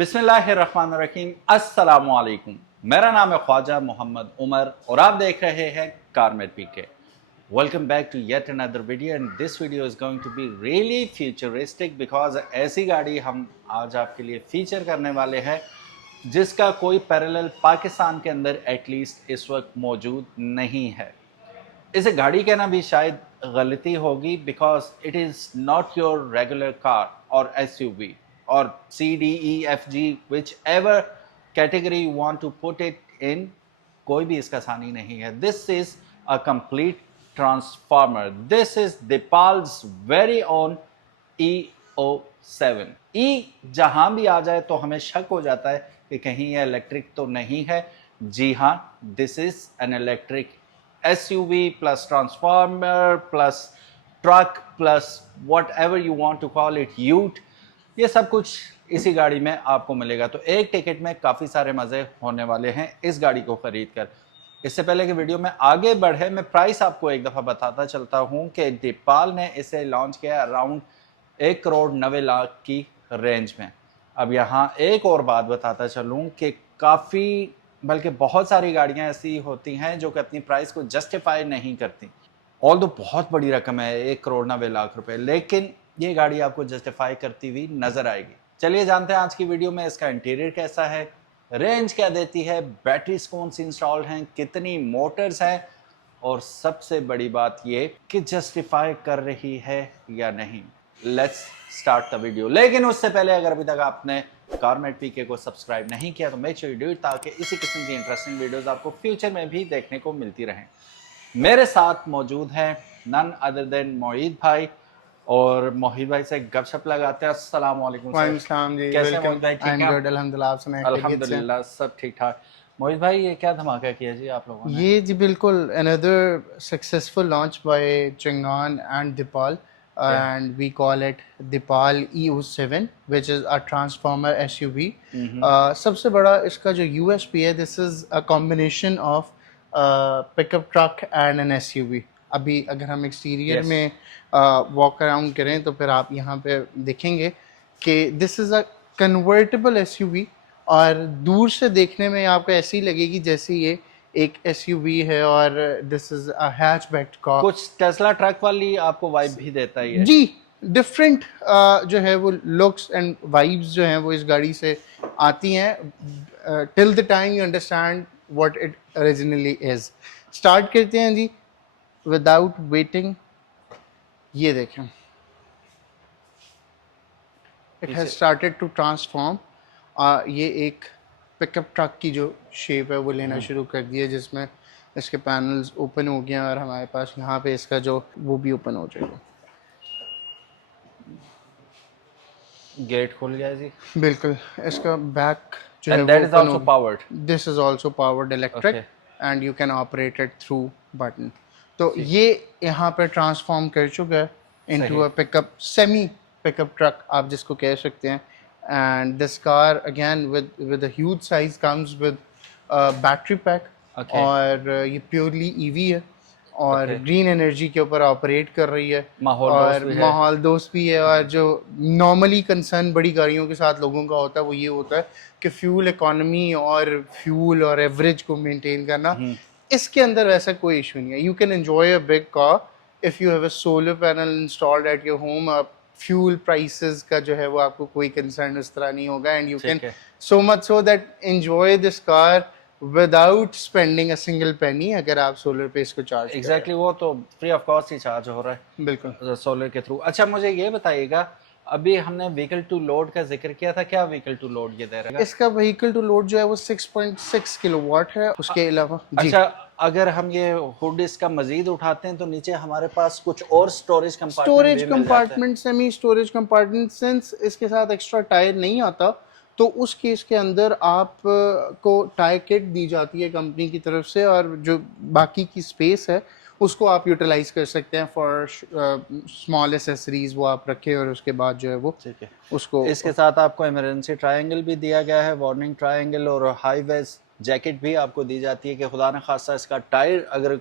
बिस्मिल्लाहिर्रहमानिर्रहीम, अस्सलामु अलैकुम। मेरा नाम है ख्वाजा मोहम्मद उमर और आप देख रहे हैं car mate PK. Welcome back to yet another video and this video is going to be really futuristic because ऐसी गाड़ी हम आज आपके लिए फीचर करने वाले हैं जिसका कोई पैरेलल पाकिस्तान के अंदर एटलीस्ट इस वक्त मौजूद नहीं है। इसे गाड़ी कहना भी शायद गलती होगी because it is not your regular car और SUV or C, D, E, F, G, whichever category you want to put it in, कोई भी इसका सानी नहीं है। This is a complete transformer. This is Dipal's very own EO7. E जहाँ भी आ जाए तो हमें शक हो जाता है कि कहीं ये इलेक्ट्रिक तो नहीं है। जी हाँ, this is an electric SUV plus transformer plus truck plus whatever you want to call it, ute, ये सब कुछ इसी गाड़ी में आपको मिलेगा। तो एक टिकट में काफ़ी सारे मज़े होने वाले हैं इस गाड़ी को ख़रीद कर। इससे पहले कि वीडियो में आगे बढ़े, मैं प्राइस आपको एक दफ़ा बताता चलता हूँ कि डिपाल ने इसे लॉन्च किया अराउंड 1,90,00,000 की रेंज में। अब यहाँ एक और बात बताता चलूँ कि काफ़ी बल्कि बहुत सारी गाड़ियाँ ऐसी होती हैं जो कि अपनी प्राइस को जस्टिफाई नहीं करती। ऑल्दो बहुत बड़ी रकम है 1,90,00,000 रुपये, लेकिन ये गाड़ी आपको जस्टिफाई करती हुई नजर आएगी। चलिए जानते हैं आज की वीडियो में इसका इंटीरियर कैसा है, रेंज क्या देती है, बैटरीज कौन सी इंस्टॉल्ड हैं, कितनी मोटर्स हैं और सबसे बड़ी बात ये कि जस्टिफाई कर रही है या नहीं। Let's start the video. लेकिन उससे पहले अगर अभी तक आपने कार मेट पीके को सब्सक्राइब नहीं किया तो make sure you do it ताकि इसी किस्म की इंटरेस्टिंग वीडियोस आपको फ्यूचर में भी देखने को मिलती रहें। मेरे साथ मौजूद हैं नन अदर देन मोहित भाई और मोहित भाई से गपशप लगाते हैं। अस्सलाम वालेकुम सर। जी, कैसे हैं मोहित भाई? ठीक है अल्हम्दुलिल्लाह। आप सुनाएं? अल्हम्दुलिल्लाह सब ठीक ठाक। मोहित भाई ये क्या धमाका किया जी आप लोगों ने? ये जी बिल्कुल another successful launch by Changan and Deepal and we call it Dipal EO7 which is a transformer SUV. सबसे बड़ा इसका जो USP है, this is a combination of pickup truck and an SUV. अभी अगर हम एक्सटीरियर में वॉक अराउंड करें तो फिर आप यहाँ पे देखेंगे कि this is a convertible SUV और दूर से देखने में आपको ऐसी लगेगी जैसे ये एक एसयूवी है और this is a hatchback car. कुछ टेस्ला ट्रक वाली आपको वाइब भी देता है जी। डिफरेंट जो है वो लुक्स एंड वाइब्स जो हैं वो इस गाड़ी से आती हैं till the time you understand what it originally is. Start करते हैं जी विदाउट वेटिंग। ये देखें, it has started to transform. ये एक पिकअप ट्रक की जो शेप है वो लेना शुरू कर दिया जिसमें इसके पैनल्स ओपन हो गए और हमारे पास यहाँ पे इसका जो वो भी ओपन हो जाएगा। गेट खुल गया जी बिल्कुल। इसका बैक जो है that is also powered. This is also powered electric and you can operate it through button. तो ये यहाँ पे ट्रांसफॉर्म कर चुका है into a pickup, semi pickup truck आप जिसको कह सकते हैं। And this car again with a huge size comes with battery pack और ये प्योरली ईवी है और ग्रीन एनर्जी के ऊपर ऑपरेट कर रही है और माहौल दोस्त भी है। और जो नॉर्मली कंसर्न बड़ी गाड़ियों के साथ लोगों का होता है वो ये होता है कि फ्यूल इकोनॉमी और फ्यूल और एवरेज को मेंटेन करना। इसके अंदर वैसा कोई इशू नहीं है। You can enjoy a big car if you have a solar panel installed at your home. Fuel prices का जो है वो आपको कोई कंसर्न इस तरह नहीं होगा and you can so much so that enjoy this car without spending a single penny अगर आप सोलर पे इसको चार्ज एग्जैक्टली वो तो free of cost he charge हो रहा है बिल्कुल सोलर के थ्रू। अच्छा मुझे ये बताइएगा, अभी हमने व्हीकल टू लोड का जिक्र किया था, क्या व्हीकल टू लोड ये दे रहा है? इसका व्हीकल टू लोड जो है वो 6.6 किलोवाट है। उसके अलावा अच्छा अगर हम ये हुड इसका मजीद उठाते हैं तो नीचे हमारे पास कुछ और storage compartment semi storage compartment. Since इसके साथ एक्स्ट्रा टायर नहीं आता तो उस केस के अंदर आप को टायर किट दी जाती है कंपनी की तरफ से और जो बाकी की स्पेस है उसको आप यूटिलाइज कर सकते हैं फॉर स्मॉल एसेसरीज वो आप रखें और उसके बाद जो है वो ठीक है उसको। इसके साथ आपको इमरजेंसी ट्रायंगल भी दिया गया है, वार्निंग ट्रायंगल और हाई वेज जैकेट भी आपको दी जाती है कि खुदा न खासा इसका टायर अगर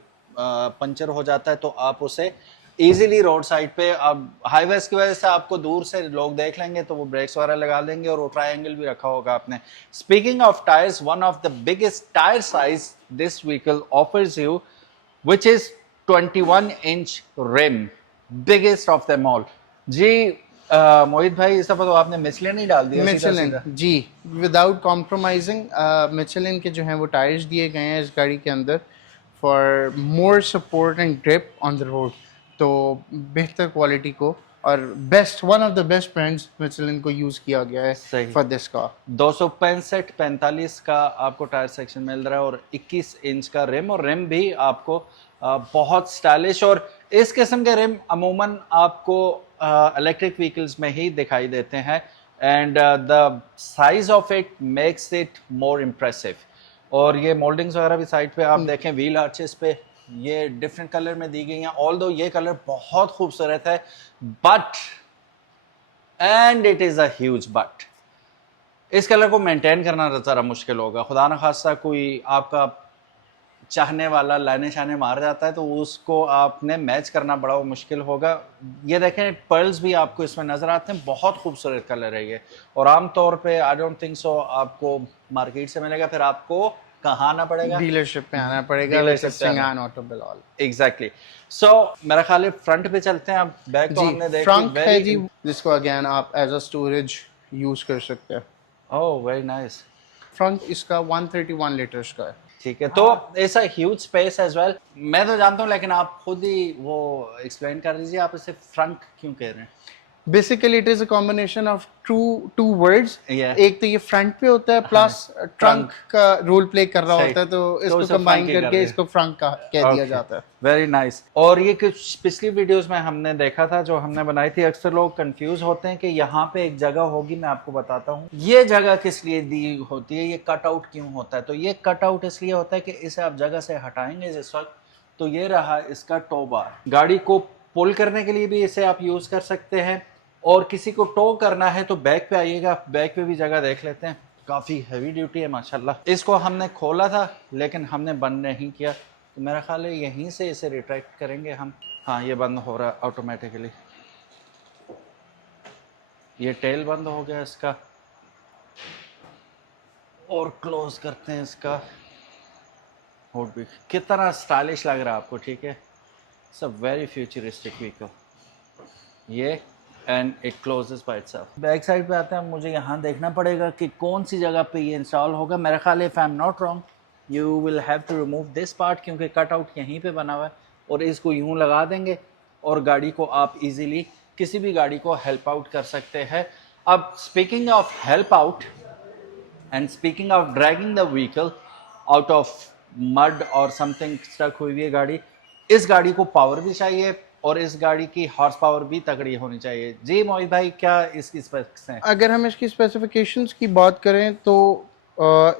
पंचर हो जाता है तो आप उसे इजीली रोड साइड पे। अब हाईवेज की वजह से आपको दूर से लोग देख लेंगे तो वो ब्रेक्स वगैरह लगा लेंगे, और वो ट्रायंगल भी रखा होगा आपने। Speaking of tyres, one of the biggest tyre size this vehicle offers you, which is 21 inch rim, biggest of them all। जी मोहित भाई, इस दफा तो आपने मिचलिन ही डाल दिया सीधा मिचेलिन सीधा। जी, विदाउट कॉम्प्रोमाइजिंग मिचेलिन के जो हैं वो टायर्स दिए गए हैं इस गाड़ी के अंदर for more support and grip on the road. तो बेहतर क्वालिटी को और best, one of the best brands Michelin को यूज़ किया गया है सही। For this car. 265-45 का आपको टायर सेक्शन मिल रहा है, और 21 इंच का रिम, और रिम भी आपको बहुत स्टाइलिश। और इस किस्म के रिम अमूमन आपको इलेक्ट्रिक व्हीकल्स में ही दिखाई देते हैं, and the size of it makes it more impressive. और ये मोल्डिंग्स वगैरह भी साइड पे आप देखें, व्हील आर्चेस पे ये डिफरेंट कलर में दी गई हैं, ऑल्दो ये कलर बहुत खूबसूरत है, but and it is a huge but, इस कलर को मेंटेन करना ज़रा मुश्किल होगा। खुदा न खासा कोई आपका चाहने वाला लाने शाने मार जाता है तो उसको आपने मैच करना बड़ा मुश्किल होगा। ये देखें, पर्ल्स भी आपको इसमें नज़र आते हैं, बहुत खूबसूरत कलर है ये, और आमतौर पे आई डोंट थिंक सो आपको मार्केट से मिलेगा, फिर आपको कहाँ आना पड़ेगा, डीलरशिप पे आना पड़ेगा, डीलरशिप पे आना। सिंगान ऑटो बिलॉल। एग्जैक्टली। सो मेरा ख्याल है फ्रंट पे चलते हैं। अब बैक तो हमने जी, देखी, फ्रंट है जी, जिसको अगेन आप एज अ स्टोरेज यूज़ कर सकते हैं। ओह वेरी नाइस। फ्रंट इसका 131 लीटर्स का है। ठीक है, तो it's a huge space as well. मैं तो जानता हूँ, लेकिन आप खुद ही वो एक्सप्लेन कर दीजिए, आप इसे फ्रंट क्यों कह रहे हैं? Basically it is a combination of two words. Yeah. एक तो ये फ्रंट पे होता है, प्लस ट्रंक का रोल प्ले कर रहा सही। होता है, तो तो इसको इसे कंबाइन front ही कर करके दिया। इसको फ्रंट का कह दिया जाता है। Very nice. और ये कुछ पिछली वीडियोस में हमने देखा था, जो हमने बनाई थी, अक्सर लोग कंफ्यूज होते हैं कि यहाँ पे एक जगह होगी, मैं आपको बताता हूँ ये जगह किस लिए दी होती है, ये कट आउट क्यों होता है। तो ये कट आउट इसलिए होता है कि इसे आप जगह से हटाएंगे जिस वक्त, तो ये रहा इसका टो बार। गाड़ी को पुल करने के लिए भी इसे आप यूज कर सकते हैं, और किसी को टो करना है तो बैक पे आइएगा, बैक पे भी जगह देख लेते हैं, काफ़ी हैवी ड्यूटी है माशाल्लाह। इसको हमने खोला था लेकिन हमने बंद नहीं किया, तो मेरा ख्याल है यहीं से इसे रिट्रैक्ट करेंगे हम। हाँ, ये बंद हो रहा है ऑटोमेटिकली, ये टेल बंद हो गया इसका, और क्लोज करते हैं इसका हुड भी। कितना स्टाइलिश लग रहा है आपको, ठीक है, it's a very futuristic vehicle ये, and it closes by itself. Back side पे आते हैं, मुझे यहाँ देखना पड़ेगा कि कौन सी जगह पे ये इंस्टॉल होगा। मेरा ख्याल है, if I am not wrong, you will have to remove this part, क्योंकि कट आउट यहीं पे बना हुआ है, और इसको यूँ लगा देंगे और गाड़ी को आप इजीली किसी भी गाड़ी को हेल्प आउट कर सकते हैं। अब speaking of help out and speaking of dragging the vehicle out of mud और समथिंग स्टक हुई हुई है गाड़ी, इस गाड़ी को पावर भी चाहिए और इस गाड़ी की हॉर्स पावर भी तगड़ी होनी चाहिए। जी मोहित भाई, क्या इसकी स्पेक्स हैं? अगर हम इसकी स्पेसिफिकेशंस की बात करें तो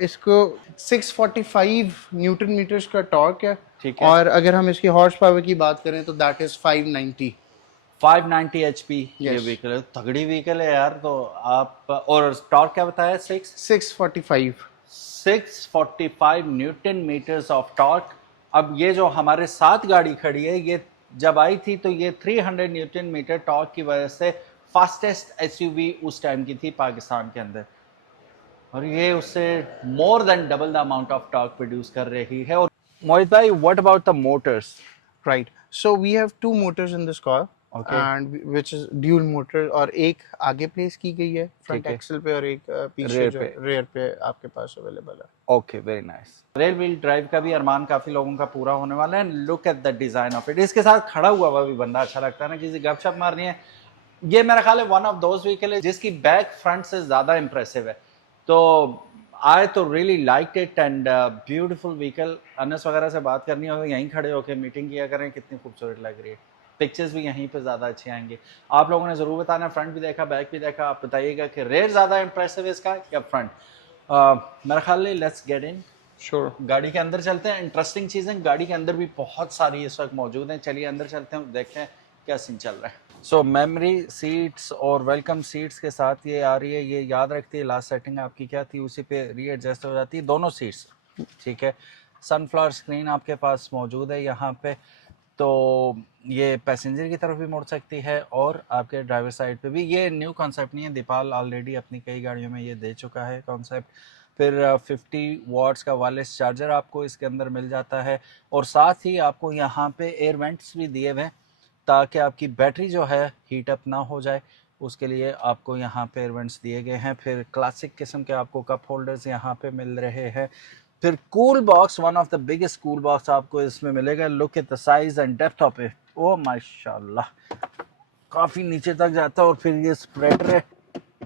इसको 645 न्यूटन मीटर्स का टॉर्क है, ठीक है। और अगर हम इसकी हॉर्स पावर की बात करें तो दैट इज 590 HP ये Yes. व्हीकल है, तगड़ी व्हीकल है यार। तो आप, और टॉर्क क्या बताया? 645 645 न्यूटन मीटर्स ऑफ टॉर्क। अब ये जो हमारे साथ गाड़ी खड़ी है, ये जब आई थी तो ये 300 न्यूटन मीटर टॉर्क की वजह से फास्टेस्ट SUV उस टाइम की थी पाकिस्तान के अंदर, और ये उससे more than double the amount of torque produce कर रही है। और मोहित भाई, what about the motors? Right, so we have two motors in this car, Okay. And which is dual motor, और एक आगे प्लेस की गई है फ्रंट ठीक है। एक्सल पे, और एक पीछे Rear जो पे। रेयर पे आपके पास अवेलेबल है। Okay, very nice. Rail wheel drive का भी अरमान काफी लोगों का पूरा होने वाला है। Look at the design of it. इसके साथ खड़ा हुआ हुआ भी बंदा अच्छा लगता है ना, किसी गपशप मारनी है। ये मेरा ख्याल है वन ऑफ दोज व्हीकल है जिसकी बैक फ्रंट से ज्यादा इंप्रेसिव है। तो आई तो really like it, and beautiful vehicle. Anas वगैरह से बात करनी हो यहीं खड़े होकर मीटिंग किया करें, कितनी खूबसूरत लग रही है। पिक्चर्स भी यहीं पे ज़्यादा अच्छे आएंगे। आप लोगों ने ज़रूर बताना, फ्रंट भी देखा बैक भी देखा, आप बताइएगा कि रेयर ज़्यादा इंप्रेसिव है इसका या फ्रंट। मेरा ख्याल है लेट्स गेट इन। श्योर। गाड़ी के अंदर चलते हैं। इंटरेस्टिंग चीज़ें गाड़ी के अंदर भी बहुत सारी इस वक्त मौजूद हैं। चलिए अंदर चलते हैं, देखते हैं क्या सीन चल रहा है। सो मेमोरी सीट्स और वेलकम सीट्स के साथ ये आ रही है। ये याद रखती है लास्ट सेटिंग आपकी क्या थी, उसी पे रीएडजस्ट हो जाती है दोनों सीट्स, ठीक है। सनफ्लावर स्क्रीन आपके पास मौजूद है यहाँ पे। तो ये पैसेंजर की तरफ भी मुड़ सकती है और आपके ड्राइवर साइड पे भी। ये न्यू कॉन्सेप्ट नहीं है, दीपाल ऑलरेडी अपनी कई गाड़ियों में ये दे चुका है कॉन्सेप्ट। फिर 50 वॉट्स का वायरलेस चार्जर आपको इसके अंदर मिल जाता है और साथ ही आपको यहाँ पे एयर वेंट्स भी दिए हुए हैं ताकि आपकी बैटरी जो है हीट अप ना हो जाए, उसके लिए आपको यहाँ पे एयर वेंट्स दिए गए हैं। फिर क्लासिक किस्म के आपको कप होल्डर्स यहाँ पे मिल रहे हैं। फिर cool box, one of the biggest cool box आपको इसमें मिलेगा। Look at the size and depth of it, ओ माशाल्लाह, काफ़ी नीचे तक जाता है। और फिर ये स्प्रेडर है,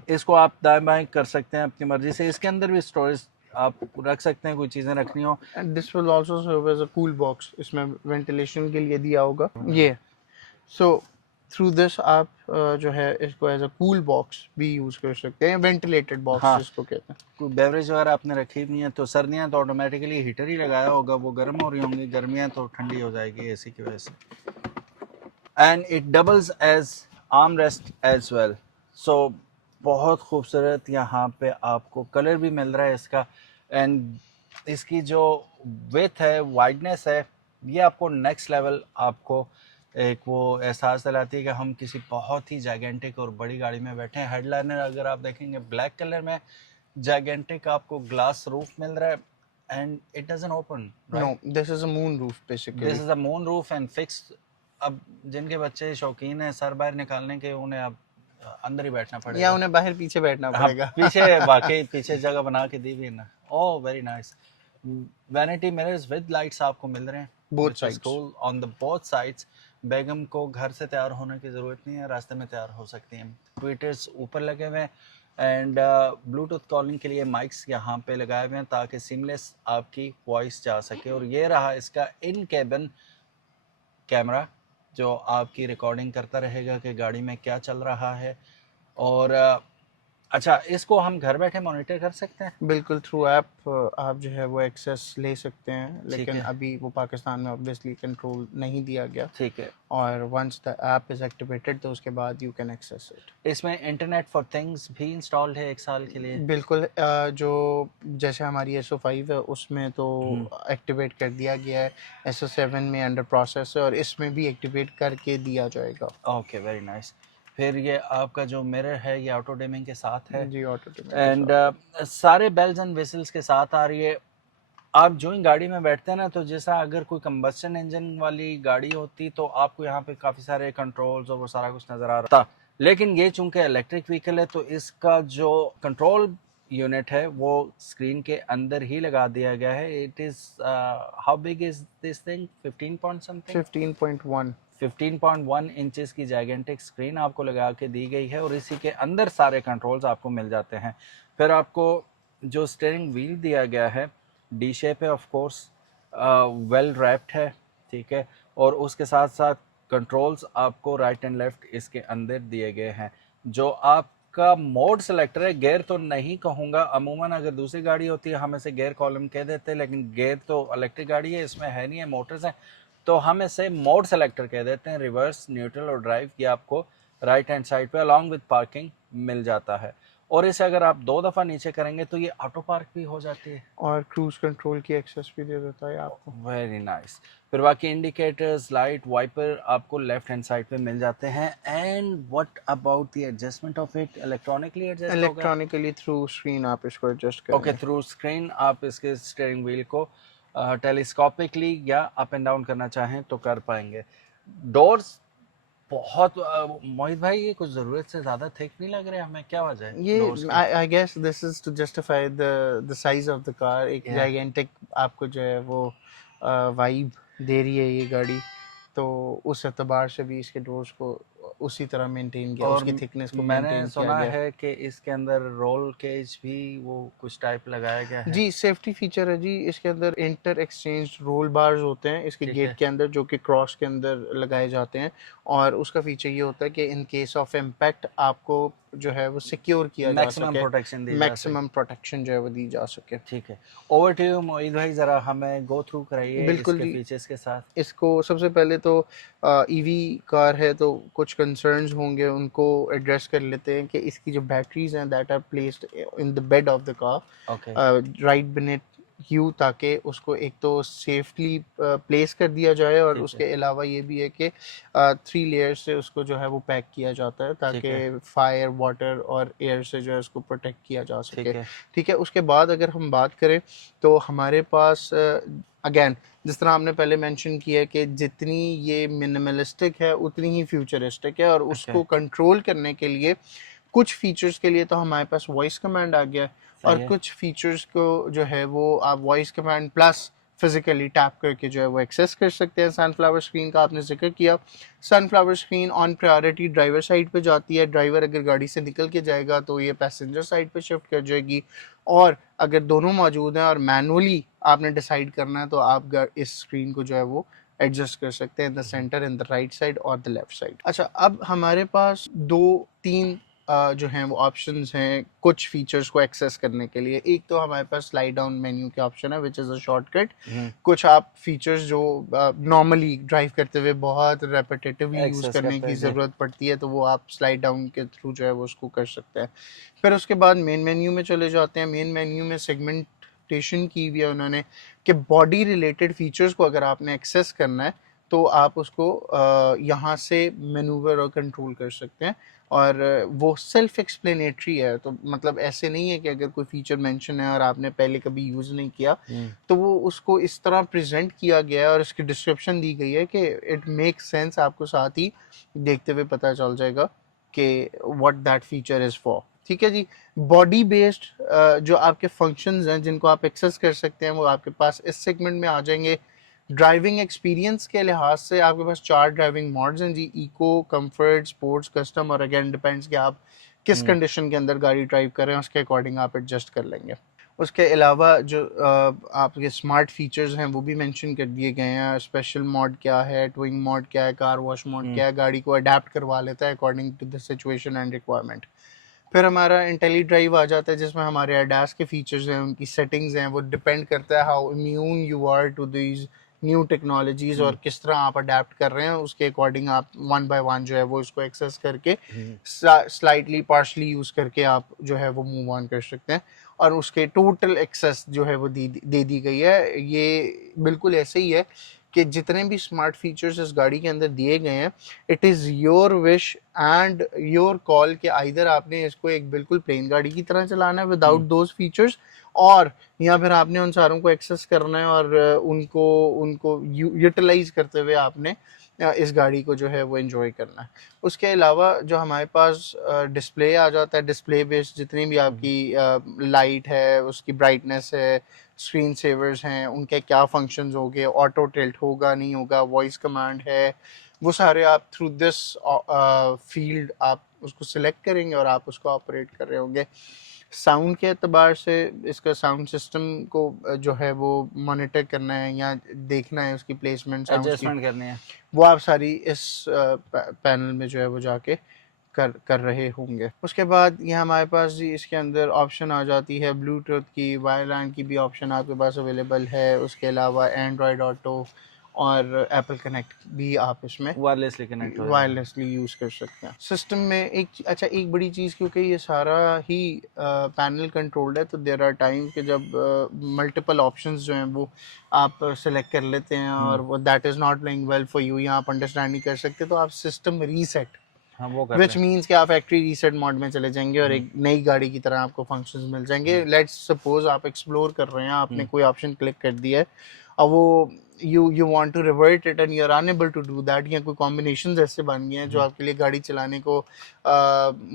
इसको आप दाएं बाएं कर सकते हैं अपनी मर्जी से। इसके अंदर भी स्टोरेज आप रख सकते हैं, कोई चीज़ें रखनी हो। And this will also serve as a cool box, इसमें वेंटिलेशन के लिए दिया होगा ये। सो थ्रू दिस आप जो है इसको एज अ कूल बॉक्स भी यूज कर सकते हैं, वेंटिलेटेड बॉक्स हाँ। जिसको कहते हैं। कोई बेवरेज वगैरह आपने रखी नहीं है तो सर्दियाँ तो ऑटोमेटिकली हीटर ही लगाया होगा, वो गर्म हो रही होंगी, गर्मियाँ तो ठंडी हो जाएगी एसी की वजह से। And it doubles as arm rest as well. So बहुत खूबसूरत यहाँ पे आपको कलर भी मिल रहा है इसका। एंड इसकी जो विड्थ है, वाइडनेस है, ये आपको नेक्स्ट लेवल आपको एक वो एहसास दिलाती है कि हम किसी बहुत ही जाइगेंटिक और बड़ी गाड़ी में बैठे हैं। हेडलाइनर अगर आप देखेंगे ब्लैक कलर में, जाइगेंटिक आपको ग्लास रूफ मिल रहा है and it doesn't open. No, this is a moon roof basically. This is a moon roof and fixed. अब जिनके बच्चे शौकीन हैं सर बाहर निकालने के, उन्हें अब अंदर ही बैठना पड़ेगा या उन्हें बाहर पीछे बैठना हाँ, पड़ेगा। पीछे वाकई पीछे जगह बना के दी भी है ना। Oh very nice. Vanity mirrors with lights आपको मिल रहे हैं Both sides. On the both sides. बेगम को घर से तैयार होने की ज़रूरत नहीं है, रास्ते में तैयार हो सकती हैं। ट्विटर्स ऊपर लगे हुए हैं एंड ब्लूटूथ कॉलिंग के लिए माइक्स यहाँ पे लगाए हुए हैं ताकि सिमलेस आपकी वॉइस जा सके। और ये रहा इसका इन कैबिन कैमरा जो आपकी रिकॉर्डिंग करता रहेगा कि गाड़ी में क्या चल रहा है। और अच्छा, इसको हम घर बैठे मॉनिटर कर सकते हैं? बिल्कुल, थ्रू ऐप आप जो है वो एक्सेस ले सकते हैं, ठीक लेकिन है। अभी वो पाकिस्तान में ऑब्वियसली कंट्रोल नहीं दिया गया। ठीक है। और once the app is activated तो उसके बाद यू कैन एक्सेस इट। इसमें इंटरनेट फॉर थिंग्स भी इंस्टॉल्ड है 1 साल के लिए? बिल्कुल, जो जैसे हमारी SO5 है उसमें तो एक्टिवेट कर दिया गया है, SO7 में अंडर प्रोसेस है और इसमें भी एक्टिवेट करके दिया जाएगा। Okay, very nice. फिर ये आपका जो मिरर है ये ऑटो डिमिंग के साथ है जी, ऑटो डिमिंग एंड सारे बेल्स एंड विसल्स के साथ आ रही है। आप जो ही गाड़ी में बैठते हैं ना, तो जैसा अगर कोई कंबस्शन इंजन वाली गाड़ी होती तो आपको यहाँ पे काफ़ी सारे कंट्रोल्स और वो सारा कुछ नज़र आ रहा था, लेकिन ये चूंकि इलेक्ट्रिक व्हीकल है तो इसका जो कंट्रोल यूनिट है वो स्क्रीन के अंदर ही लगा दिया गया है। It is how big is this thing? 15 point something, 15.1 15.1 inches की जाइगेंटिक स्क्रीन आपको लगा के दी गई है और इसी के अंदर सारे कंट्रोल्स आपको मिल जाते हैं। फिर आपको जो स्टीयरिंग व्हील दिया गया है डी शेप है, ऑफ कोर्स वेल रैप्ड है, ठीक है। और उसके साथ साथ कंट्रोल्स आपको राइट एंड लेफ्ट इसके अंदर दिए गए हैं। जो आपका मोड सेलेक्टर है, गियर तो नहीं कहूँगा, अमूमन अगर दूसरी गाड़ी होती है हम इसे गियर कॉलम कह देते हैं, लेकिन गियर तो इलेक्ट्रिक गाड़ी है, इसमें है नहीं है, मोटर्स हैं, तो हम इसे मोड सेलेक्टर कह देते हैं। रिवर्स, न्यूट्रल और ड्राइव ये आपको राइट हैंड साइड पे अलॉन्ग विद पार्किंग मिल जाता है। और इसे अगर आप 2 दफ़ा नीचे करेंगे तो ये ऑटो पार्क भी हो जाती है और क्रूज कंट्रोल की एक्सेस भी दे देता है आपको। Very nice. फिर बाकी इंडिकेटर्स, लाइट, वाइपर आपको लेफ्ट हैंड साइड पे मिल जाते हैं। And what about the adjustment of it? Electronically adjust होगा? इलेक्ट्रॉनिकली थ्रू स्क्रीन आप इसको एडजस्ट करेंगे। ओके, थ्रू स्क्रीन आप इसके स्टीयरिंग व्हील को टेलीस्कोपिकली या अप एंड डाउन करना चाहें तो कर पाएंगे। डोर्स बहुत मोहित भाई ये कुछ ज़रूरत से ज़्यादा थिक नहीं लग रहे हमें, क्या वजह है? ये doors की? I guess this is to justify the size of the car. एक Yeah. जाइगेंटिक आपको जो है वो वाइब दे रही है ये गाड़ी, तो उस एतबार से भी इसके डोर्स को उसी तरह मेंटेन किया, और उसकी थिकनेस को मैंने मेंटेन किया सुना गया। है कि इसके अंदर रोल केज भी वो कुछ टाइप लगाया गया है। जी, सेफ्टी फीचर है जी, इसके अंदर इंटर एक्सचेंज रोल बार्स होते हैं इसके ठीक गेट है। के अंदर, जो कि क्रॉस के अंदर लगाए जाते हैं। और उसका फीचर ये होता है कि इन केस ऑफ इम्पैक्ट आपको जो है वो सिक्योर किया जा मैक्सिमम सके, प्रोटेक्शन दी जा सके। मैक्सिमम प्रोटेक्शन जो है वो दी जा सके। ठीक है, ओवर टू यू मोहित भाई, ज़रा हमें गो थ्रू कराइए बिल्कुल इसके जी। फीचर्स के साथ। इसको सबसे पहले तो ईवी कार है तो कुछ कंसर्न्स होंगे, उनको एड्रेस कर लेते हैं कि इसकी जो बैटरीज हैं that are placed in the bed of the car, okay. Right you, ताकि उसको एक तो सेफली प्लेस कर दिया जाए, और ठीक है। उसके अलावा ये भी है कि 3 लेयर से उसको जो है वो पैक किया जाता है ठीक ताकि है। फायर, वाटर और एयर से जो है उसको प्रोटेक्ट किया जा सके। ठीक है। ठीक है, उसके बाद अगर हम बात करें तो हमारे पास अगेन जिस तरह आपने पहले मेंशन किया है कि जितनी ये मिनिमलिस्टिक है उतनी ही फ्यूचरिस्टिक है, और उसको कंट्रोल करने के लिए कुछ फीचर्स के लिए तो हमारे पास वॉइस कमांड आ गया है, और सही है। कुछ फीचर्स को जो है वो आप voice command plus physically tap करके जो है वो एक्सेस कर सकते हैं। सनफ्लावर स्क्रीन का आपने जिक्र किया, sunflower screen on priority driver side पे जाती है। ड्राइवर अगर गाड़ी से निकल के जाएगा तो ये पैसेंजर साइड पे शिफ्ट कर जाएगी, और अगर दोनों मौजूद हैं और मैनुअली आपने डिसाइड करना है तो आप इस स्क्रीन को जो है वो एडजस्ट कर सकते हैं in the centre, in the right side और द लेफ्ट साइड। अच्छा, अब हमारे पास 2-3 जो हैं वो ऑप्शंस हैं कुछ फीचर्स को एक्सेस करने के लिए। एक तो हमारे पास स्लाइड डाउन मेन्यू के ऑप्शन है विच इज़ अ शॉर्टकट। कुछ आप फीचर्स जो नॉर्मली ड्राइव करते हुए बहुत रेपिटेटिवली यूज़ एक्सेस करने करते की हैं जी। ज़रूरत पड़ती है तो वो आप स्लाइड डाउन के थ्रू जो है वो उसको कर सकते हैं। फिर उसके बाद मेन मेन्यू में चले जाते हैं। मेन मेन्यू में सेगमेंटेशन की हुई है उन्होंने कि बॉडी रिलेटेड फीचर्स को अगर आपने एक्सेस करना है तो आप उसको यहाँ से मैनूवर और कंट्रोल कर सकते हैं, और वो सेल्फ एक्सप्लेनेटरी है। तो मतलब ऐसे नहीं है कि अगर कोई फीचर मेंशन है और आपने पहले कभी यूज़ नहीं किया तो वो उसको इस तरह प्रेजेंट किया गया है और इसकी डिस्क्रिप्शन दी गई है कि इट मेक सेंस, आपको साथ ही देखते हुए पता चल जाएगा कि what that feature is for. ठीक है जी। बॉडी बेस्ड जो आपके फंक्शंस हैं जिनको आप एक्सेस कर सकते हैं वो आपके पास इस सेगमेंट में आ जाएंगे। ड्राइविंग एक्सपीरियंस के लिहाज से आपके पास 4 ड्राइविंग मोड्स हैं जी, इको, कंफर्ट, स्पोर्ट्स, कस्टम, और अगेन डिपेंड्स कि आप किस कंडीशन के अंदर गाड़ी ड्राइव कर रहे हैं उसके अकॉर्डिंग आप एडजस्ट कर लेंगे। उसके अलावा जो आपके स्मार्ट फीचर्स हैं वो भी मेंशन कर दिए गए हैं। स्पेशल मोड क्या है, टोइंग मोड क्या है, कार वॉश मोड क्या है, गाड़ी को अडेप्ट करवा लेता है according to the situation and requirement. फिर हमारा इंटेली ड्राइव आ जाता है जिसमें हमारे अडास के फीचर्स हैं, उनकी सेटिंग्स हैं, वो डिपेंड करता है how immune you are to these new technologies और किस तरह आप अडेप्ट कर रहे हैं उसके अकॉर्डिंग आप वन बाय वन जो है वो इसको एक्सेस करके स्लाइटली पार्शली यूज़ करके आप जो है वो मूव ऑन कर सकते हैं, और उसके टोटल एक्सेस जो है वो दे दी गई है। ये बिल्कुल ऐसे ही है कि जितने भी स्मार्ट फीचर्स इस गाड़ी के अंदर दिए गए हैं it is your wish and your call कि आइदर आपने इसको एक बिल्कुल प्लेन गाड़ी की तरह चलाना है विदाउट दोज फीचर्स, और या फिर आपने उन सारों को एक्सेस करना है और उनको उनको यूटिलाइज करते हुए आपने इस गाड़ी को जो है वो एंजॉय करना है। उसके अलावा जो हमारे पास डिस्प्ले आ जाता है, डिस्प्ले बेस्ड जितनी भी आपकी लाइट है, उसकी ब्राइटनेस है, स्क्रीन सेवर्स हैं, उनके क्या फंक्शंस होंगे, ऑटो टिल्ट होगा नहीं होगा, वॉइस कमांड है, वो सारे आप थ्रू दिस फील्ड आप उसको सिलेक्ट करेंगे और आप उसको ऑपरेट कर रहे होंगे। साउंड के एतबार से इसका साउंड सिस्टम को जो है वो मॉनिटर करना है या देखना है उसकी प्लेसमेंट साउंड की, एडजस्टमेंट करनी है, वो आप सारी इस पैनल में जो है वो जाके कर रहे होंगे। उसके बाद ये हमारे पास जी इसके अंदर ऑप्शन आ जाती है ब्लूटूथ की, वायरलैन की भी ऑप्शन आपके पास अवेलेबल है। उसके अलावा एंड्रॉयड ऑटो और एप्पल कनेक्ट भी आप इसमें वायरलेसली कनेक्ट हो जाएगा। वायरलेसली यूज़ कर सकते हैं। सिस्टम में एक बड़ी चीज़, क्योंकि ये सारा ही पैनल कंट्रोल्ड है तो देयर आर टाइम कि जब मल्टीपल ऑप्शंस जो हैं वो आप सेलेक्ट कर लेते हैं और वो that is not playing well for you या आप अंडरस्टैंड नहीं कर सकते तो आप सिस्टम रीसेट, हम वो कर विच रहे हैं। मीन्स कि आप फैक्ट्री रीसेट मोड में चले जाएंगे और एक नई गाड़ी की तरह आपको फंक्शंस मिल जाएंगे। लेट्स सपोज आप एक्सप्लोर कर रहे हैं, आपने कोई ऑप्शन क्लिक कर दिया है और वो you want to revert it and you're unable to do that, या कोई कॉम्बिनेशन ऐसे बन गए हैं जो आपके लिए गाड़ी चलाने को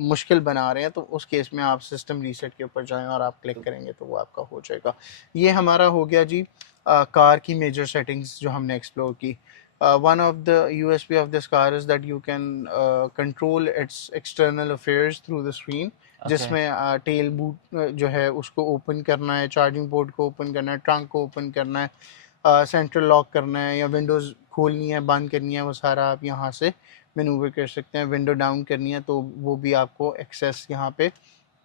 मुश्किल बना रहे हैं, तो उस केस में आप सिस्टम रीसेट के ऊपर जाएं और आप क्लिक करेंगे तो वो आपका हो जाएगा। ये हमारा हो गया जी कार की मेजर सेटिंग्स जो हमने एक्सप्लोर की। One of the USP of this car is that you can control its external affairs through the screen, जिसमें टेल बूट जो है उसको ओपन करना है, चार्जिंग पोर्ट को ओपन करना है, ट्रंक को ओपन करना है, सेंट्रल लॉक करना है या विंडोज़ खोलनी है बंद करनी है, वो सारा आप यहाँ से मैनूवर कर सकते हैं। विंडो डाउन करनी है तो वो भी आपको एक्सेस यहाँ पे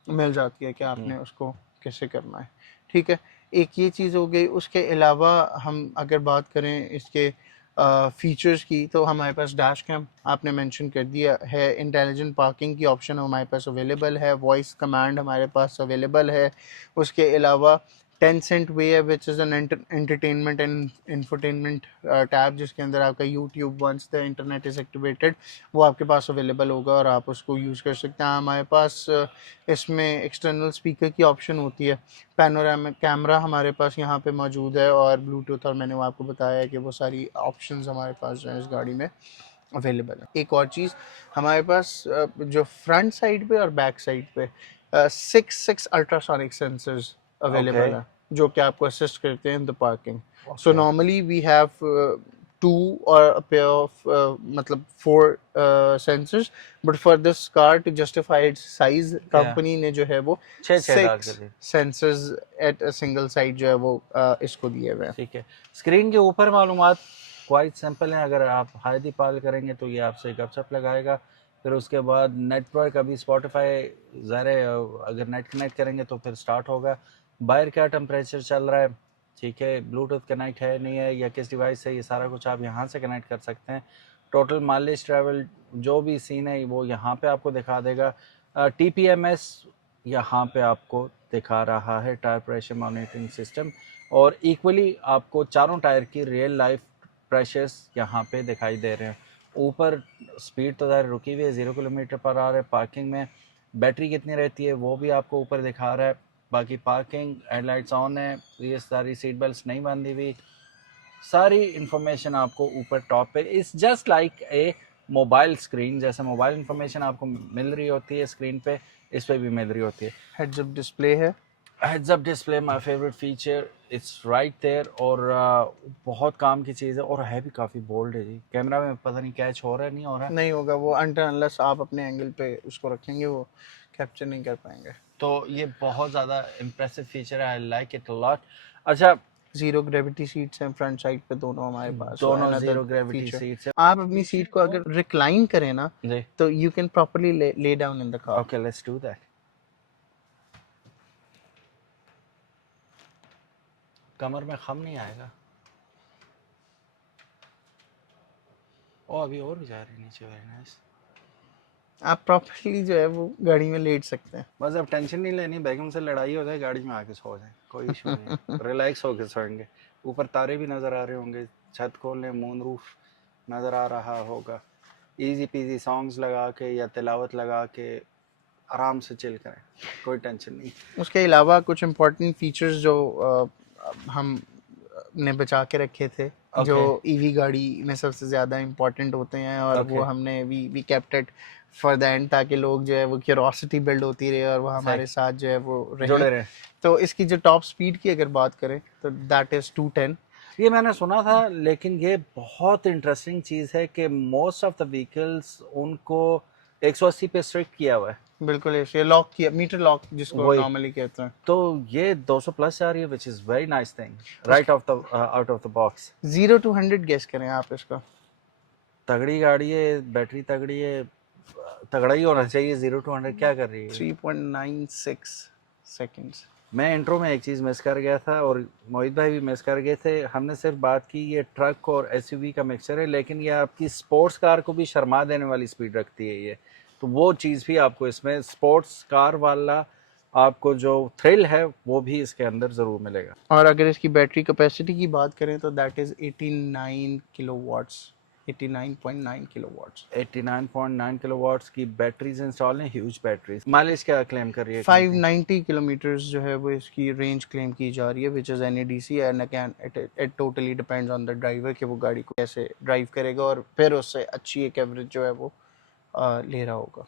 मिल जाती है कि आपने उसको कैसे करना है। ठीक है, एक ये चीज़ हो गई। उसके अलावा हम अगर बात करें इसके फीचर्स की तो हमारे पास डैश कैम आपने मेंशन कर दिया है, इंटेलिजेंट पार्किंग की ऑप्शन हमारे पास अवेलेबल है, वॉइस कमांड हमारे पास अवेलेबल है। उसके अलावा Tencent Way है which is an entertainment and infotainment tab जिसके अंदर आपका YouTube once the internet is activated वो आपके पास अवेलेबल होगा और आप उसको यूज़ कर सकते हैं। हमारे पास इसमें एक्सटर्नल स्पीकर की ऑप्शन होती है, पैनोरामिक कैमरा हमारे पास यहाँ पे मौजूद है और ब्लूटूथ, और मैंने वो आपको बताया है कि वो सारी ऑप्शंस हमारे पास जो है इस गाड़ी में अवेलेबल है। एक और चीज़ हमारे पास जो फ्रंट साइड पे और बैक साइड पे 6 अल्ट्रासोनिक सेंसर्स अवेलेबल है जो कि आपको असिस्ट करते हैं in the parking. So normally we have 2 or a pair of मतलब 4 sensors, but for this car to justify its size company ने जो है वो 6 sensors at a single side जो है वो इसको दिए हुए हैं। ठीक है, स्क्रीन के ऊपर मालूमात क्वाइट सिंपल है। अगर आप हाइडी पाल करेंगे तो ये आपसे गपशप लगाएगा, फिर उसके बाद नेटवर्क अभी स्पॉटिफाई ज़ाहिर है अगर नेट कनेक्ट करेंगे तो फिर स्टार्ट होगा। बाहर क्या टेम्परेचर चल रहा है, ठीक है, ब्लूटूथ कनेक्ट है नहीं है या किस डिवाइस से, ये सारा कुछ आप यहाँ से कनेक्ट कर सकते हैं। टोटल माइलेज ट्रैवल जो भी सीन है वो यहाँ पे आपको दिखा देगा। TPMS यहाँ पे आपको दिखा रहा है, टायर प्रेशर मॉनिटरिंग सिस्टम, और इक्वली आपको चारों टायर की रियल लाइफ प्रेशर्स यहाँ पे दिखाई दे रहे हैं। ऊपर स्पीड तो ज़्यादा रुकी हुई है, 0 किलोमीटर पर आ रहा है। पार्किंग में बैटरी कितनी रहती है वो भी आपको ऊपर दिखा रहा है। बाकी पार्किंग हेडलाइट्स ऑन है, ये सारी सीट बेल्ट नहीं बंधी हुई, सारी इंफॉर्मेशन आपको ऊपर टॉप पे। It's just like a mobile screen, जैसे मोबाइल इंफॉर्मेशन आपको मिल रही होती है स्क्रीन पे, इस पे भी मिल रही होती है। हेड्स अप डिस्प्ले है, heads up display my favourite feature, it's right there, और बहुत काम की चीज़ है और है भी काफ़ी बोल्ड है जी। कैमरा में पता नहीं कैच हो रहा है, नहीं हो रहा है, नहीं होगा वो अनलेस आप अपने एंगल पे उसको रखेंगे वो कैप्चर नहीं कर पाएंगे। तो ये बहुत ज़्यादा इम्प्रेसिव फीचर है, I like it a lot. अच्छा, जीरो ग्रेविटी सीट्स हैं फ्रंट साइड पे दोनों हमारे पास, दोनों जीरो ग्रेविटी सीट्स हैं। आप अपनी सीट को अगर रिक्लाइन करें ना तो you can properly lay down in the car. Okay, let's do that. कमर में खम नहीं आएगा। ओ अभी और भी जा रही है नीचे, वेरी नाइस। आप प्रॉपर्ली जो है वो गाड़ी में लेट सकते हैं। बस अब टेंशन नहीं लेनी, बेगम से लड़ाई हो जाए गाड़ी में आके सो जाए, कोई इशू नहीं, रिलैक्स होके सोएंगे। ऊपर तारे भी नज़र आ रहे होंगे, छत खोल लें, मून रूफ नज़र आ रहा होगा। इजी पीजी सॉन्ग्स लगा के या तिलावत लगा के आराम से चिल करें, कोई टेंशन नहीं। उसके अलावा कुछ इम्पोर्टेंट फीचर्स जो हम ने बचा के रखे थे, जो ईवी गाड़ी में सबसे ज़्यादा इम्पोर्टेंट होते हैं, और वो हमने we kept it for the end, ताकि लोग जो है वो क्यूरोसिटी बिल्ड होती रहे और वो हमारे साथ जो है वो जुड़े रहे। तो इसकी जो टॉप स्पीड की अगर बात करें तो दैट इज़ 210। ये मैंने सुना था, लेकिन ये बहुत इंटरेस्टिंग चीज़ है कि मोस्ट ऑफ द व्हीकल्स उनको 180 पे स्ट्रिक्ट किया हुआ है। बिल्कुल, ये लॉक किया, मीटर लॉक जिसको नॉर्मली कहते हैं। तो ये 200 प्लस जा रही है, which is very nice thing, right off the out of the box. 0 to 100 guess करें आप इसका। तगड़ी गाड़ी है, बैटरी तगड़ी है, तगड़ा ही होना चाहिए। 0 to 100 क्या कर रही है? 3.96 सेकंड्स। मैं इंट्रो में एक चीज़ मिस कर गया था और मोहित भाई भी मिस कर गए थे। हमने सिर्फ बात की ये ट्रक और एसयूवी का मिक्सचर है, लेकिन ये आपकी स्पोर्ट्स कार को भी शर्मा देने वाली स्पीड रखती है ये। तो वो चीज़ भी आपको इसमें स्पोर्ट्स कार वाला आपको जो थ्रिल है वो भी इसके अंदर ज़रूर मिलेगा। और अगर इसकी बैटरी कैपेसिटी की बात करें तो that is 89 kilowatts, 89.9 kilowatts. 89.9 kilowatts की बैटरीज इंस्टॉल हैं, ह्यूज बैटरीज। माइलेज क्या क्लेम कर रही है? 590 किलोमीटर्स जो है वो इसकी रेंज क्लेम की जा रही है, which is NADC, and again it totally depends on the driver कि वो गाड़ी को कैसे ड्राइव करेगा और फिर उससे अच्छी एक एवरेज जो है वो ले रहा होगा।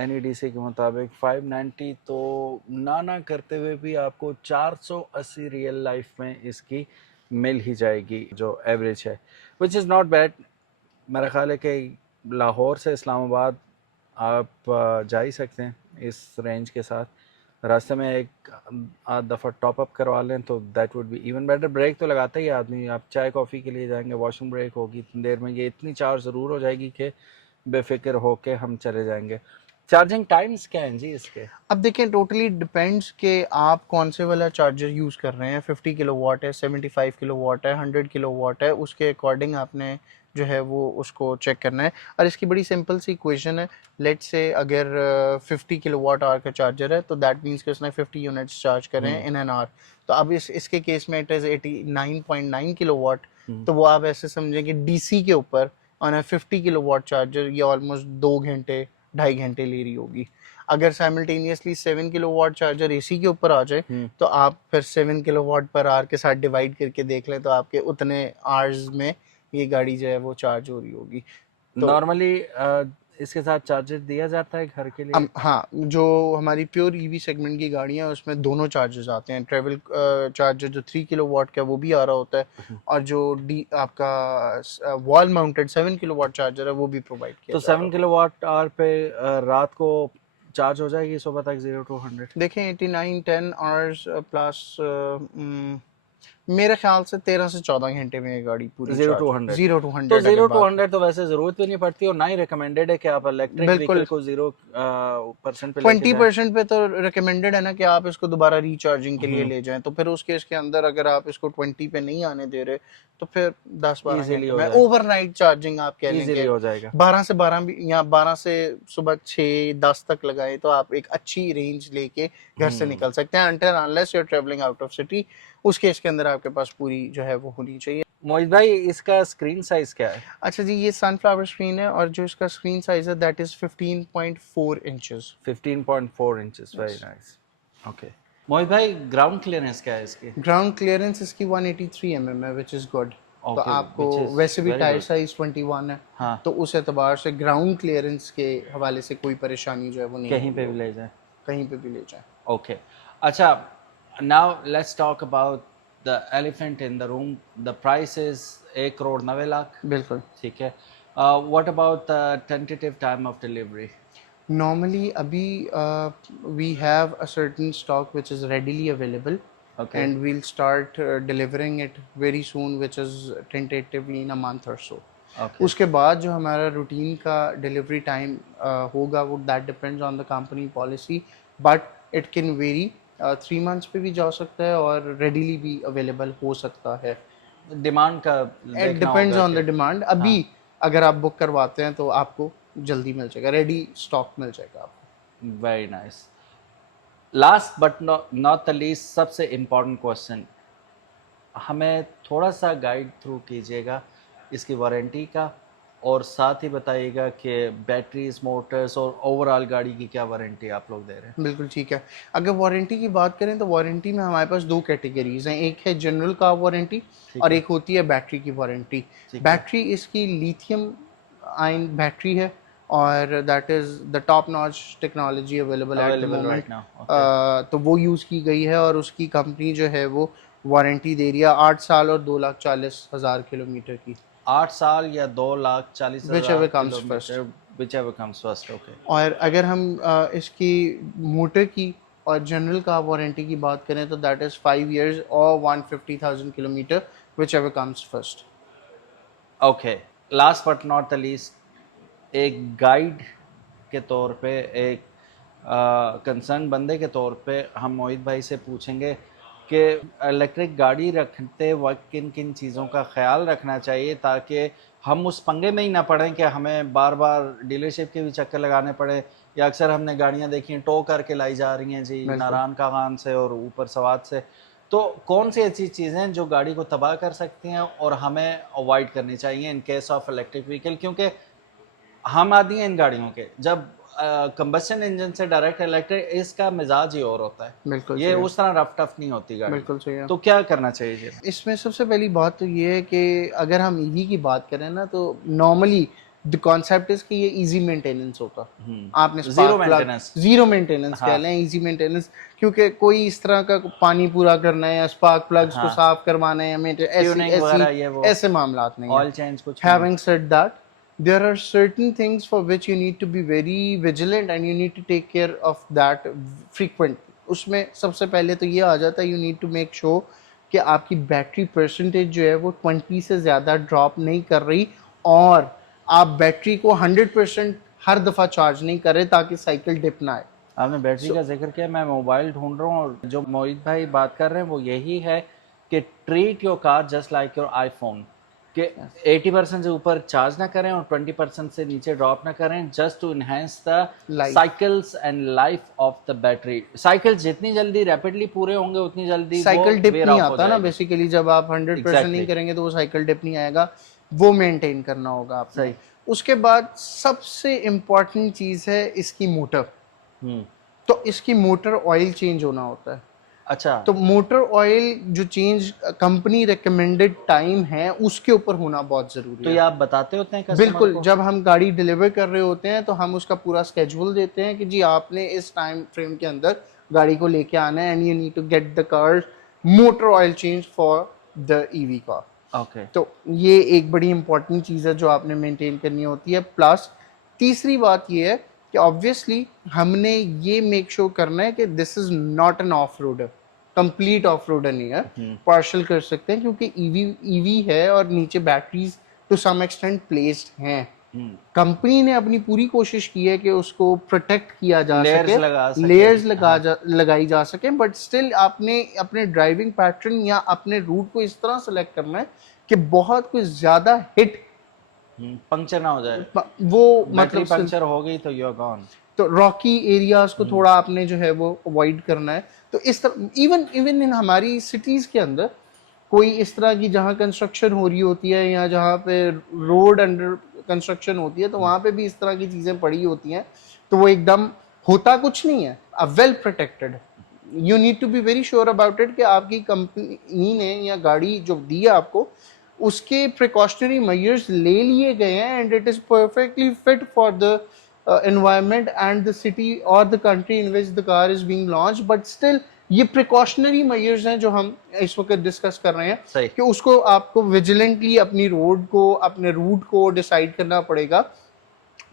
NADC के मुताबिक 590 तो ना करते हुए भी आपको 480 रियल लाइफ में इसकी मिल ही जाएगी जो एवरेज है, विच इज़ नॉट बैड। मेरा ख्याल है कि लाहौर से इस्लामाबाद आप जा ही सकते हैं इस रेंज के साथ। रास्ते में एक आध दफ़ा टॉप अप करवा लें तो that would be even better. Brake तो लगाता ही आदमी, आप चाय कॉफ़ी के लिए जाएंगे, वॉशरूम ब्रेक होगी, इतनी देर में ये इतनी चार्ज ज़रूर हो जाएगी कि बेफिक्र होके हम चले जाएंगे। चार्जिंग टाइम्स क्या हैं जी इसके? अब देखें, टोटली डिपेंड्स कि आप कौन से वाला चार्जर यूज़ कर रहे हैं। 50 किलोवाट है, 75 किलोवाट है, 100 किलोवाट है, उसके अकॉर्डिंग आपने जो है वो उसको चेक करना है। और इसकी बड़ी सिंपल सी इक्वेशन है। लेट्स से अगर 50 किलोवाट आवर का चार्जर है तो दैट मीन्स कि उसने 50 यूनिट्स चार्ज करे हैं इन एन आवर। तो अब इसके केस में इट इज़ 89.9 किलोवाट। तो वो आप ऐसे समझें कि डीसी के ऊपर ऑन अ 50 किलोवाट चार्जर ये ऑलमोस्ट 2 घंटे 2.5 घंटे ले रही होगी। अगर साइमल्टेनियसली 7 किलोवाट चार्जर एसी के ऊपर आ जाए तो आप फिर 7 किलोवाट पर आवर के साथ डिवाइड करके देख लें तो आपके उतने आवर्स में ये गाड़ी जो है वो चार्ज हो रही होगी। तो नॉर्मली इसके साथ चार्जर दिया जाता है घर के लिए? हाँ, जो हमारी प्योर ईवी सेगमेंट की गाड़ियां हैं उसमें दोनों चार्जर्स आते हैं। ट्रेवल चार्जर जो 3 किलोवाट का वो भी आ रहा होता है और जो आपका वॉल माउंटेड 7 किलोवाट चार्जर है वो भी प्रोवाइड किया तो जा रहा 7 किलोवाट आवर पे रात को चार्ज हो जाएगी सुबह तक 0 to 100? देखें 89-10 आवर्स प्लस मेरे ख्याल से 13 से 14 घंटे में ये गाड़ी पूरी 0 to 100 0 to 100 तो 0 to 100 तो वैसे जरूरत भी नहीं पड़ती और ना ही रिकमेंडेड है कि आप इलेक्ट्रिक व्हीकल को 0% पे लेके जाएं। 20% पे तो रिकमेंडेड है ना कि आप इसको दोबारा रिचार्जिंग के लिए ले जाएं। तो फिर उस केस के अंदर अगर आप इसको 20 पे नहीं आने दे रहे तो फिर 10-12 घंटे में ओवरनाइट चार्जिंग आप कह लेंगे हो जाएगा। 12 से 12 भी या 12 से सुबह 6-10 तक लगाएं तो आप एक अच्छी रेंज लेके घर से निकल सकते हैं। Until unless you are travelling out of city, उस केस के अंदर आपके पास पूरी जो है वो होनी चाहिए। मोहित भाई इसका स्क्रीन साइज क्या है? अच्छा जी, ये सनफ्लावर स्क्रीन है और जो इसका स्क्रीन साइज है that is 15.4 inches. 15.4 inches, very nice. Okay Mohit भाई, ग्राउंड क्लियरेंस क्या है इसकी? ग्राउंड क्लियरेंस इसकी 183 mm है विच इज गुड। तो आपको वैसे भी टायर साइज 21 है। हाँ। तो उस एतबार से ग्राउंड क्लियरेंस के हवाले से कोई परेशानी जो है वो नहीं, कहीं पे भी ले जाए, कहीं पे भी ले जाए। ओके अच्छा, now let's talk about the elephant in the room. The price is 1,90,00,000। बिल्कुल ठीक है। What about the tentative time of delivery? Normally अभी we have a certain stock which is readily available and we'll start delivering it very soon, which is tentatively in a month or so. उसके बाद जो हमारा routine का delivery time होगा वो that depends on the company policy, but it can very. 3 months पे भी जा सकता है और रेडीली भी अवेलेबल हो सकता है। डिमांड का it depends on the demand. अभी अगर आप बुक करवाते हैं तो आपको जल्दी मिल जाएगा, रेडी स्टॉक मिल जाएगा आपको। Very nice. Last but not the least, सबसे इम्पोर्टेंट क्वेश्चन, हमें थोड़ा सा गाइड थ्रू कीजिएगा इसकी वारंटी का और साथ ही बताइएगा कि बैटरीज, मोटर्स और ओवरऑल गाड़ी की क्या वारंटी आप लोग दे रहे हैं। बिल्कुल ठीक है। अगर वारंटी की बात करें तो वारंटी में हमारे पास 2 कैटेगरीज हैं। एक है जनरल कार वारंटी और एक होती है बैटरी की वारंटी। बैटरी इसकी लिथियम आयन बैटरी है और that is the top notch technology available at the moment. तो वो यूज़ की गई है और उसकी कंपनी जो है वो वारंटी दे रही है 8 साल और 2,40,000 किलोमीटर की। 8 साल या 2,40,000 whichever comes first, whichever comes first, okay। और अगर हम इसकी मोटर की और जनरल का वारंटी की बात करें तो दैट इज 5 years और 150,000 kilometre, whichever comes first। Okay, last but not the least, एक गाइड के तौर पे, एक कंसर्न बंदे के तौर पे हम मोहित भाई से पूछेंगे कि इलेक्ट्रिक गाड़ी रखते वक्त किन किन चीज़ों का ख्याल रखना चाहिए ताकि हम उस पंगे में ही ना पड़ें कि हमें बार बार डीलरशिप के भी चक्कर लगाने पड़े, या अक्सर हमने गाड़ियां देखी हैं टो करके लाई जा रही हैं जी नारायण का खान से और ऊपर सवाद से। तो कौन सी ऐसी चीज़ें जो गाड़ी को तबाह कर सकती हैं और हमें अवॉइड करनी चाहिए in case of electric vehicle, क्योंकि हम आदि हैं इन गाड़ियों के, जब कंबस्शन इंजन से डायरेक्ट इलेक्ट्रिक, इसका मिजाज ही और होता है। बिल्कुल ये उस तरह रफ टफ नहीं होती गाड़ी। बिल्कुल सही है। तो क्या करना चाहिए इसमें सबसे पहली बात तो ये है कि अगर हम ईवी की बात करें ना तो नॉर्मली द कॉन्सेप्ट इज कि ये इजी मेंटेनेंस होता। आपने जीरो मेंटेनेंस कह लें, इजी मेंटेनेंस, क्योंकि कोई इस तरह का पानी पूरा करना है या स्पार्क प्लग्स को साफ करवाना है, ऐसे मामलात नहीं। ऑयल चेंज कुछ। Having said that, there are certain things for which you need to be very vigilant and you need to take care of that frequently। उसमें सबसे पहले तो ये आ जाता है you need to make sure कि आपकी बैटरी परसेंटेज जो है वो 20 से ज़्यादा ड्रॉप नहीं कर रही और आप बैटरी को 100% हर दफ़ा चार्ज नहीं कर रहे ताकि साइकिल डिप ना आए। आपने बैटरी का जिक्र किया, मैं मोबाइल ढूंढ रहा हूँ और जो मोहित भाई बात कर रहे हैं वो यही है कि treat your car just like your iPhone. कि 80% से ऊपर चार्ज ना करें और 20% से नीचे ड्रॉप ना करें, just to enhance the Life. Cycles and life of the battery. Cycle जितनी जल्दी रैपिडली पूरे होंगे उतनी जल्दी साइकिल डिप wear नहीं off हो आता ना जाएगी। बेसिकली, जब आप 100% Exactly. नहीं करेंगे तो वो साइकिल डिप नहीं आएगा, वो मेंटेन करना होगा आपने। सही। उसके बाद सबसे इम्पोर्टेंट चीज़ है इसकी मोटर। तो इसकी मोटर ऑयल चेंज होना होता है। अच्छा, तो मोटर ऑयल जो चेंज कंपनी रिकमेंडेड टाइम है उसके ऊपर होना बहुत जरूरी तो है। ये आप बताते होते हैं कस्टमर बिल्कुल, को? जब हम गाड़ी डिलीवर कर रहे होते हैं तो हम उसका पूरा स्केड्यूल देते हैं कि जी आपने इस टाइम फ्रेम के अंदर गाड़ी को लेके आना है and you need to get the car motor oil change for the EV car. Okay. तो ये एक बड़ी इंपॉर्टेंट चीज़ है जो आपने मेंटेन करनी होती है। प्लस तीसरी बात ये है कि ऑब्वियसली हमने ये मेक श्योर करना है कि this is not an off roader, complete off roader नहीं है, पार्शल कर सकते हैं क्योंकि ईवी है और नीचे batteries to some extent placed हैं। कंपनी ने अपनी पूरी कोशिश की है कि उसको प्रोटेक्ट किया जा Layers सके, लगा सके। लेयर्स लगाई जा सके, बट स्टिल आपने अपने ड्राइविंग पैटर्न या अपने रूट को इस तरह सेलेक्ट करना है कि बहुत कुछ ज्यादा हिट पंक्चर ना हो जाए। वो बैटरी मतलब पंक्चर हो गई तो यू आर गॉन। तो रॉकी एरियाज को थोड़ा आपने जो है वो अवॉइड करना है। तो इस तरह इवन इन हमारी सिटीज के अंदर कोई इस तरह की जहाँ कंस्ट्रक्शन हो रही होती है या जहाँ पे रोड अंडर कंस्ट्रक्शन होती है तो वहाँ पे भी इस तरह की चीज़ें पड़ी होती हैं, तो वो एकदम होता कुछ नहीं है, well protected. You need to be very sure about it कि आपकी कंपनी ने या गाड़ी जो दी है आपको उसके प्रिकॉशनरी मेजर्स ले लिए गए हैं and it is perfectly fit for the environment and the city or the country in which the car is being launched, but still ये प्रिकॉशनरी मेजर्स हैं जो हम इस वक्त डिस्कस कर रहे हैं कि उसको आपको विजिलेंटली अपनी रोड को, अपने रूट को डिसाइड करना पड़ेगा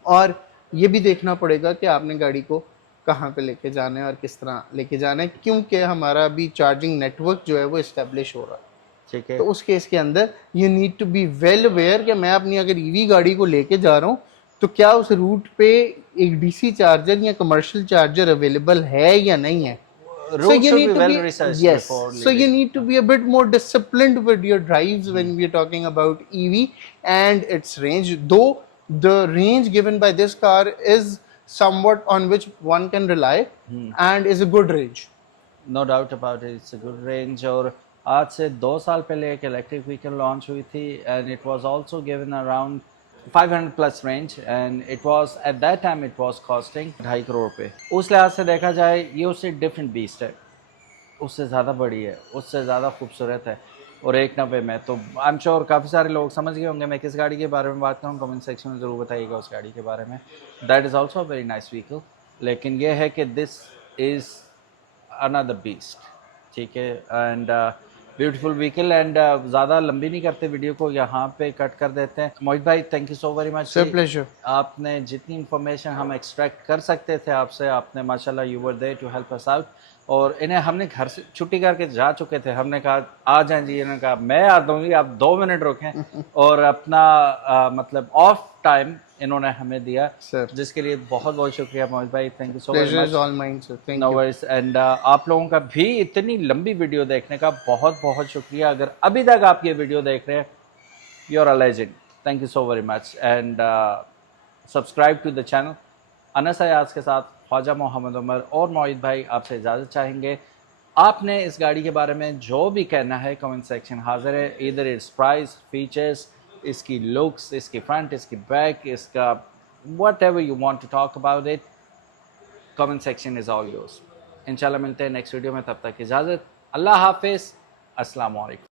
और ये भी देखना पड़ेगा कि आपने गाड़ी को कहाँ पे लेके जाना है और किस तरह लेके जाना है, क्योंकि हमारा अभी चार्जिंग नेटवर्क जो है वो इस्टेब्लिश हो रहा है। ठीक है। तो उस केस के अंदर you need to be well aware कि मैं अपनी अगर ईवी गाड़ी को लेके जा रहा हूँ तो क्या उस रूट पे एक डीसी चार्जर या कमर्शियल चार्जर अवेलेबल है या नहीं है। So you need to be, yes, so you need to be a bit more disciplined with your drives when we are talking about EV and its range, though the range given by this car is somewhat on which one can rely and is a good range. No doubt about it, it's a good range। और आज से 2 साल पहले एक electric vehicle launch हुई थी and it was also given around 500 plus range and it was at that time it was costing 2.5 crore पे। उस लिहाज से देखा जाए ये उससे डिफरेंट बीस्ट है, उससे ज़्यादा बड़ी है, उससे ज़्यादा खूबसूरत है और 190 में। तो आई एम श्योर काफ़ी सारे लोग समझ गए होंगे मैं किस गाड़ी के बारे में बात करूँ। कमेंट सेक्शन में ज़रूर बताइएगा उस गाड़ी के बारे में। That is also very nice vehicle, लेकिन ये है कि दिस इज़ अनदर बीस्ट। ठीक है, एंड ब्यूटीफुल व्हीकल एंड ज़्यादा लंबी नहीं करते वीडियो को, यहाँ पे कट कर देते हैं। मोहित भाई thank you so very much. Pleasure. आपने जितनी इन्फॉर्मेशन हम एक्सट्रैक्ट कर सकते थे आपसे, आपने माशाल्लाह you were there to help us out. और इन्हें हमने घर से छुट्टी करके जा चुके थे, हमने कहा आ जाएं जी, इन्होंने कहा मैं आ दूँगी, आप 2 मिनट रुकें और अपना मतलब ऑफ टाइम इन्होंने हमें दिया सर, जिसके लिए बहुत बहुत शुक्रिया मोहित भाई, thank you so much. No worries. And आप लोगों का भी इतनी लंबी वीडियो देखने का बहुत बहुत शुक्रिया। अगर अभी तक आप ये वीडियो देख रहे हैं, you are a legend, thank you so very much. And subscribe to the channel. Anas Ayaz के साथ ख्वाजा मोहम्मद उमर और मोहित भाई आपसे इजाज़त चाहेंगे। आपने इस गाड़ी के बारे में जो भी कहना है कमेंट सेक्शन हाजिर है, इधर इट्स प्राइस, फीचर्स, इसकी लुक्स, इसकी फ्रंट, इसकी बैक, इसका whatever you want to talk about it, comment section is all yours. इंशाल्लाह मिलते हैं नेक्स्ट वीडियो में, तब तक इजाज़त, अल्लाह हाफिज़, अस्सलाम वालेकुम।